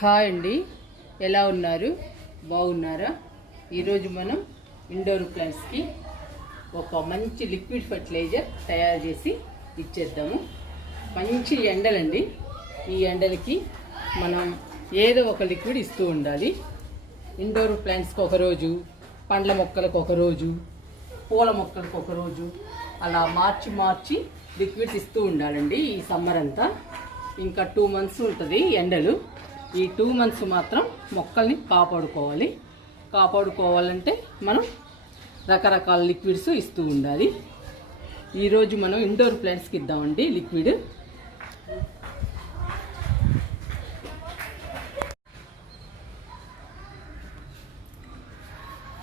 Hi అండి. ఎలా ఉన్నారు? బాగున్నారా? ఈరోజు మనం ఇండోర్ ప్లాంట్స్కి ఒక మంచి లిక్విడ్ ఫర్టిలైజర్ తయారు చేసి ఇచ్చేద్దాము. మంచి ఎండలండి. ఈ ఎండలకి మనం ఏదో ఒక లిక్విడ్ ఇస్తూ ఉండాలి. ఇండోర్ ప్లాంట్స్కి ఒకరోజు పండ్ల మొక్కలకు ఒకరోజు పూల మొక్కలకు ఒకరోజు అలా మార్చి మార్చి లిక్విడ్స్ ఇస్తూ ఉండాలండి ఈ సమ్మర్ అంతా. ఇంకా టూ మంత్స్ ఉంటుంది ఎండలు. ఈ టూ మంత్స్ మాత్రం మొక్కల్ని కాపాడుకోవాలి. కాపాడుకోవాలంటే మనం రకరకాల లిక్విడ్స్ ఇస్తూ ఉండాలి. ఈరోజు మనం ఇండోర్ ప్లాంట్స్కి ఇద్దామండి లిక్విడ్.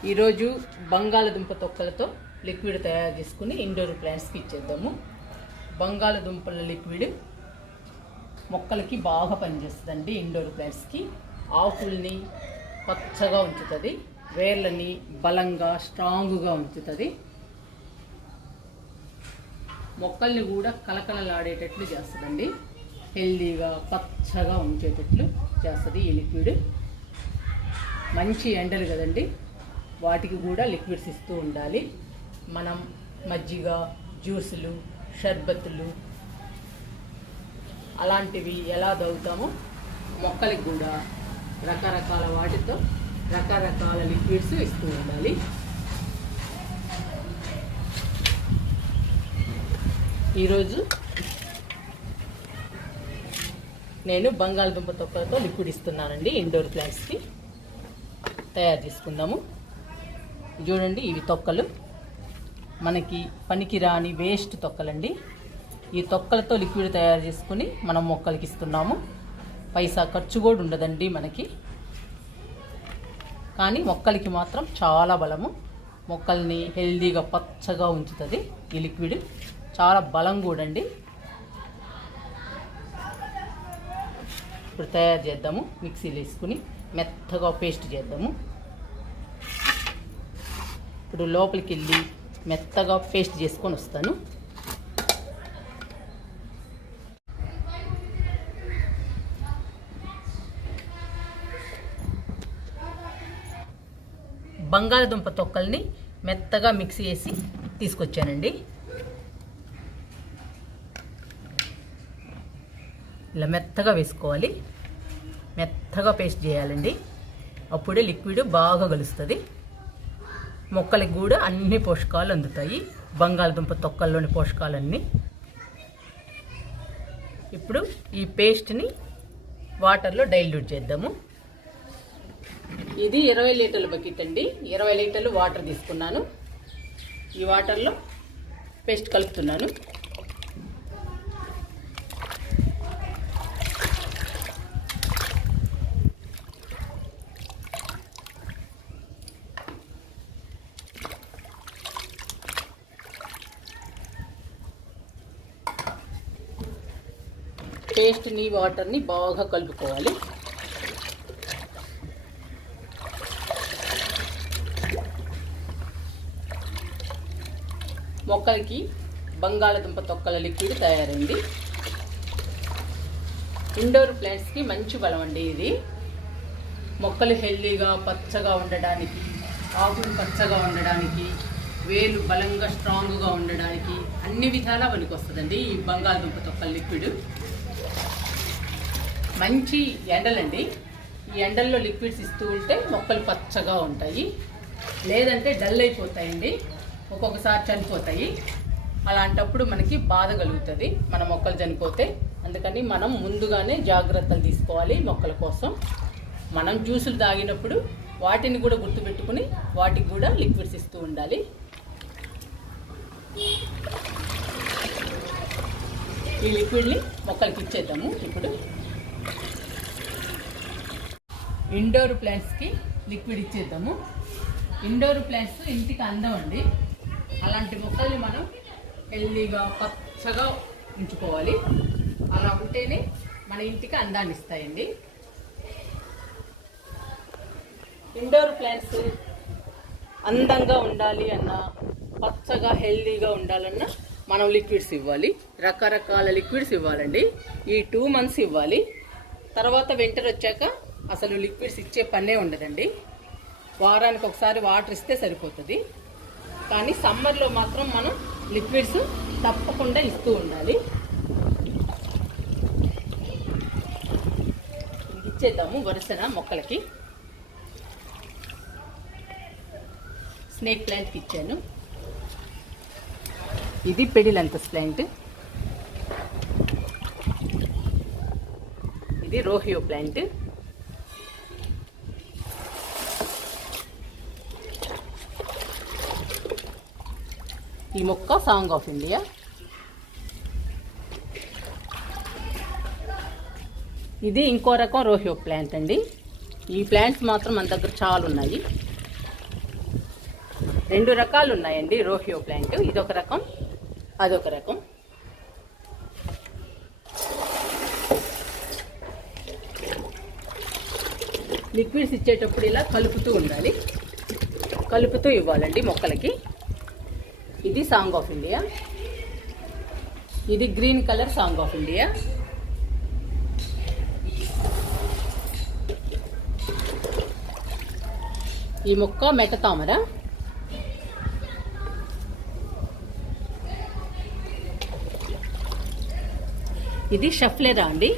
ఈరోజు బంగాళదుంప తొక్కలతో లిక్విడ్ తయారు చేసుకుని ఇండోర్ ప్లాంట్స్కి ఇచ్చేద్దాము. బంగాళదుంపల లిక్విడ్ మొక్కలకి బాగా పనిచేస్తుందండి ఇండోర్ ప్లాంట్స్కి. ఆకుల్ని పచ్చగా ఉంచుతుంది వేర్లని బలంగా స్ట్రాంగ్గా ఉంచుతుంది. మొక్కల్ని కూడా కలకలలాడేటట్లు చేస్తుందండి. హెల్దీగా పచ్చగా ఉంచేటట్లు చేస్తుంది ఈ లిక్విడ్. మంచి ఎండలు కదండి వాటికి కూడా లిక్విడ్స్ ఇస్తూ ఉండాలి. మనం మజ్జిగ జ్యూసులు షర్బత్తులు అలాంటివి ఎలా దవ్వుతామో మొక్కలకి కూడా రకరకాల వాటితో రకరకాల లిక్విడ్స్ ఇస్తూ ఉండాలి. ఈరోజు నేను బంగాళదుంప తొక్కలతో లిక్విడ్ ఇస్తున్నానండి ఇండోర్ ప్లాంట్స్కి. తయారు చేసుకుందాము. చూడండి ఇవి తొక్కలు. మనకి పనికిరాని వేస్ట్ తొక్కలండి. ఈ తొక్కలతో లిక్విడ్ తయారు చేసుకుని మనం మొక్కలకి ఇస్తున్నాము. పైసా ఖర్చు కూడా ఉండదండి మనకి. కానీ మొక్కలకి మాత్రం చాలా బలము. మొక్కల్ని హెల్దీగా పచ్చగా ఉంచుతుంది ఈ లిక్విడ్. చాలా బలం కూడా అండి. ఇప్పుడు తయారు చేద్దాము. మిక్సీలో వేసుకుని మెత్తగా పేస్ట్ చేద్దాము. ఇప్పుడు లోపలికి వెళ్ళి మెత్తగా పేస్ట్ చేసుకొని వస్తాను. బంగాళదుంప తొక్కల్ని మెత్తగా మిక్సీ చేసి తీసుకొచ్చానండి. ఇలా మెత్తగా వేసుకోవాలి. మెత్తగా పేస్ట్ చేయాలండి. అప్పుడే లిక్విడ్ బాగా కలుస్తుంది మొక్కలకి కూడా అన్ని పోషకాలు అందుతాయి. బంగాళదుంప తొక్కల్లోని పోషకాలన్నీ. ఇప్పుడు ఈ పేస్ట్ని వాటర్లో డైల్యూట్ చేద్దాము. ఇది ఇరవై లీటర్ల బకెట్ అండి. ఇరవై లీటర్లు వాటర్ తీసుకున్నాను. ఈ వాటర్లో పేస్ట్ కలుపుతున్నాను. పేస్ట్ని వాటర్ని బాగా కలుపుకోవాలి. మొక్కలకి బంగాళదుంప తొక్కల లిక్విడ్ తయారైంది. ఇండోర్ ప్లాంట్స్కి మంచి బలం అండి ఇది. మొక్కలు హెల్దీగా పచ్చగా ఉండడానికి ఆకులు పచ్చగా ఉండడానికి వేలు బలంగా స్ట్రాంగ్గా ఉండడానికి అన్ని విధాలా పనికొస్తుందండి ఈ బంగాళదుంప తొక్కల లిక్విడ్. మంచి ఎండలండి. ఈ ఎండల్లో లిక్విడ్స్ ఇస్తూ ఉంటే మొక్కలు పచ్చగా ఉంటాయి. లేదంటే డల్ అయిపోతాయండి. ఒక్కొక్కసారి చనిపోతాయి. అలాంటప్పుడు మనకి బాధ కలుగుతుంది. మన మొక్కలు చనిపోతే. అందుకని మనం ముందుగానే జాగ్రత్తలు తీసుకోవాలి మొక్కల కోసం. మనం జ్యూసులు తాగినప్పుడు వాటిని కూడా గుర్తుపెట్టుకుని వాటికి కూడా లిక్విడ్స్ ఇస్తూ ఉండాలి. ఈ లిక్విడ్ని మొక్కలకి ఇచ్చేద్దాము ఇప్పుడు. ఇండోర్ ప్లాంట్స్కి లిక్విడ్ ఇచ్చేద్దాము. ఇండోర్ ప్లాంట్స్ ఇంటికి అందం అండి అలాంటి మొక్కల్ని మనం హెల్దీగా పచ్చగా ఉంచుకోవాలి. అలా ఉంటేనే మన ఇంటికి అందాన్ని ఇస్తాయండి. ఇండోర్ ప్లాంట్స్ అందంగా ఉండాలి అన్నా పచ్చగా హెల్దీగా ఉండాలన్నా మనం లిక్విడ్స్ ఇవ్వాలి. రకరకాల లిక్విడ్స్ ఇవ్వాలండి. ఈ టూ మంత్స్ ఇవ్వాలి. తర్వాత వింటర్ వచ్చాక అసలు లిక్విడ్స్ ఇచ్చే పనే ఉండదండి. వారానికి ఒకసారి వాటర్ ఇస్తే సరిపోతుంది. కానీ సమ్మర్లో మాత్రం మనం లిక్విడ్స్ తప్పకుండా ఇస్తూ ఉండాలి. ఇచ్చేద్దాము వరుసన మొక్కలకి. స్నేక్ ప్లాంట్కి ఇచ్చాను. ఇది పెడిలంతస్ ప్లాంట్. ఇది రోహియో ప్లాంట్. ఈ మొక్క సాంగ్ ఆఫ్ ఇండియా. ఇది ఇంకో రకం రోహియో ప్లాంట్ అండి. ఈ ప్లాంట్స్ మాత్రం మన దగ్గర చాలా ఉన్నాయి. రెండు రకాలు ఉన్నాయండి రోహియో ప్లాంట్. ఇదొక రకం అదొక రకం. లిక్విడ్స్ ఇచ్చేటప్పుడు ఇలా కలుపుతూ ఉండాలి. కలుపుతూ ఇవ్వాలండి మొక్కలకి. ఇది సాంగ్ ఆఫ్ ఇండియా. ఇది green colour song of India. ఈ మొక్క మెట తామర. ఇది షఫ్లేరా అండి.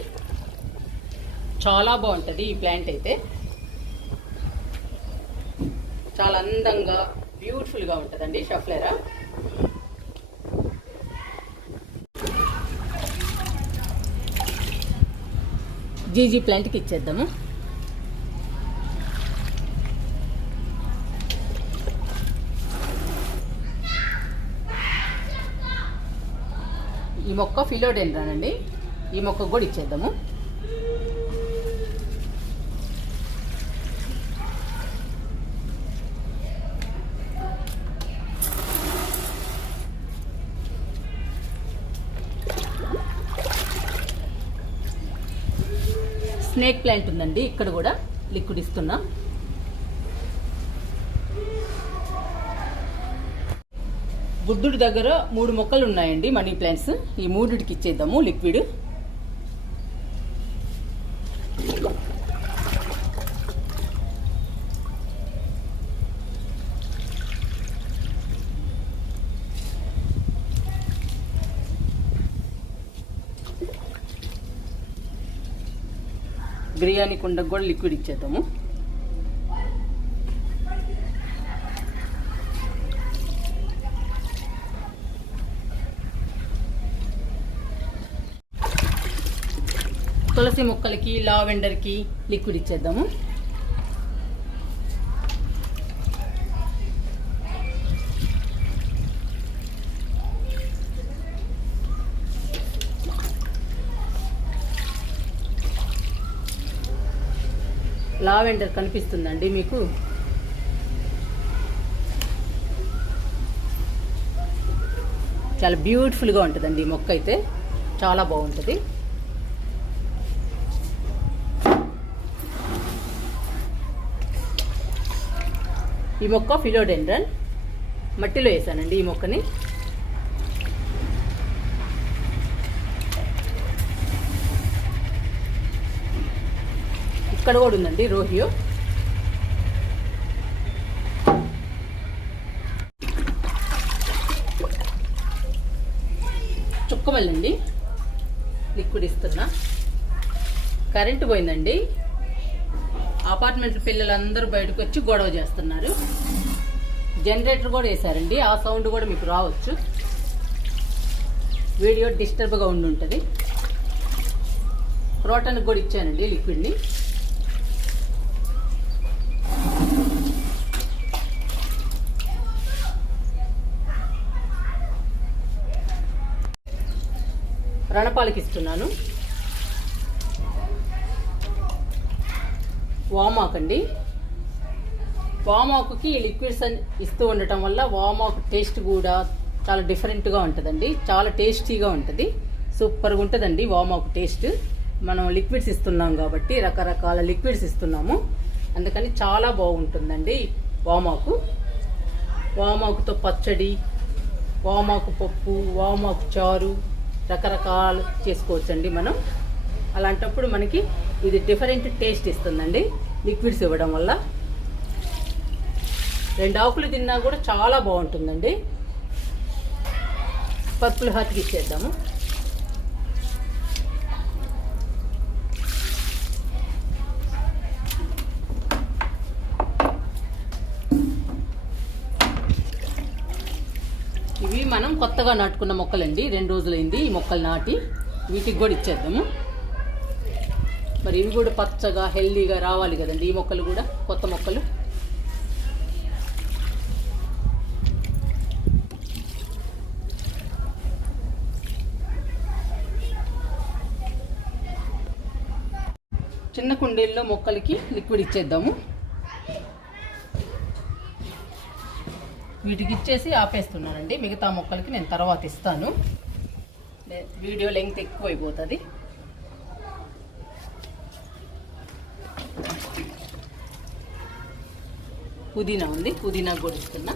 చాలా బాగుంటుంది ఈ ప్లాంట్ అయితే. చాలా అందంగా బ్యూటిఫుల్గా ఉంటుందండి షఫ్లేరా. జీజీ ప్లాంట్కి ఇచ్చేద్దాము. ఈ మొక్క ఫిలోడెండ్రానండి. ఈ మొక్క కూడా ఇచ్చేద్దాము. స్నేక్ ప్లాంట్ ఉందండి. ఇక్కడ కూడా లిక్విడ్ ఇస్తున్నాం. బుద్ధుడి దగ్గర మూడు మొక్కలు ఉన్నాయండి మనీ ప్లాంట్స్. ఈ మూడిటికి ఇచ్చేద్దాము లిక్విడ్. బిర్యానీ కుండకు కూడా లిక్విడ్ ఇచ్చేద్దాము. తులసి మొక్కలకి లావెండర్కి లిక్విడ్ ఇచ్చేద్దాము. లావెండర్ కనిపిస్తుందండి మీకు? చాలా బ్యూటిఫుల్గా ఉంటుందండి ఈ మొక్క అయితే. చాలా బాగుంటుంది. ఈ మొక్క ఫిలోడెండ్రన్. మట్టిలో వేసానండి ఈ మొక్కని. ఇక్కడ కూడా ఉందండి రోహియో. చుక్కమల్లండి. లిక్విడ్ ఇస్తున్నా. కరెంటు పోయిందండి. అపార్ట్మెంట్ పిల్లలందరూ బయటకు వచ్చి గొడవ చేస్తున్నారు. జనరేటర్ కూడా వేశారండి. ఆ సౌండ్ కూడా మీకు రావచ్చు. వీడియో డిస్టర్బ్గా ఉండి ఉంటుంది క్రోటన్కి కూడా ఇచ్చానండి లిక్విడ్ని. రణపాలకి ఇస్తున్నాను వామాకండి వామాకుకి ఈ లిక్విడ్స్ ఇస్తూ ఉండటం వల్ల వామాకు టేస్ట్ కూడా చాలా డిఫరెంట్గా ఉంటుందండి. చాలా టేస్టీగా ఉంటుంది. సూపర్గా ఉంటుందండి వామాకు టేస్ట్. మనం లిక్విడ్స్ ఇస్తున్నాం కాబట్టి రకరకాల లిక్విడ్స్ ఇస్తున్నాము. అందుకని చాలా బాగుంటుందండి వామాకు. వామాకుతో పచ్చడి వామాకు పప్పు వామాకు చారు రకరకాలు చేసుకోవచ్చండి మనం. అలాంటప్పుడు మనకి ఇది డిఫరెంట్ టేస్ట్ ఇస్తుందండి. లిక్విడ్స్ ఇవ్వడం వల్ల. రెండు ఆకులు తిన్నా కూడా చాలా బాగుంటుందండి. పర్పుల్ హాత్కి ఇచ్చేద్దాము ఇవి మనం కొత్తగా నాటుకున్న మొక్కలండి. రెండు రోజులైంది ఈ మొక్కలు నాటి వీటికి కూడా ఇచ్చేద్దాము. మరి ఇవి కూడా పచ్చగా హెల్దీగా రావాలి కదండి ఈ మొక్కలు కూడా కొత్త మొక్కలు. చిన్న కుండీల్లో మొక్కలకి లిక్విడ్ ఇచ్చేద్దాము. వీటికి ఇచ్చేసి ఆపేస్తున్నానండి. మిగతా మొక్కలకి నేను తర్వాత ఇస్తాను. వీడియో లెంగ్త్ ఎక్కువ అయిపోతుంది పుదీనా ఉంది. పుదీనా కూడా ఇస్తున్నా.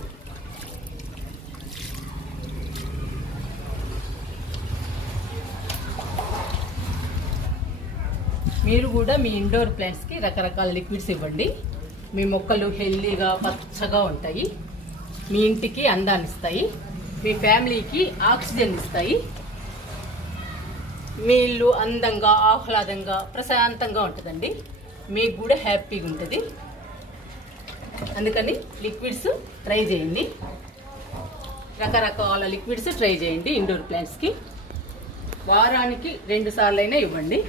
మీరు కూడా మీ ఇండోర్ ప్లాంట్స్కి రకరకాల లిక్విడ్స్ ఇవ్వండి. మీ మొక్కలు హెల్దీగా పచ్చగా ఉంటాయి. మీ ఇంటికి అందాన్ని ఇస్తాయి మీ ఫ్యామిలీకి ఆక్సిజన్ ఇస్తాయి. మీ ఇల్లు అందంగా ఆహ్లాదంగా ప్రశాంతంగా ఉంటుందండి. మీకు కూడా హ్యాపీగా ఉంటుంది. అందుకని లిక్విడ్స్ ట్రై చేయండి. రకరకాల లిక్విడ్స్ ట్రై చేయండి ఇండోర్ ప్లాంట్స్కి. వారానికి రెండు సార్లు అయినా ఇవ్వండి.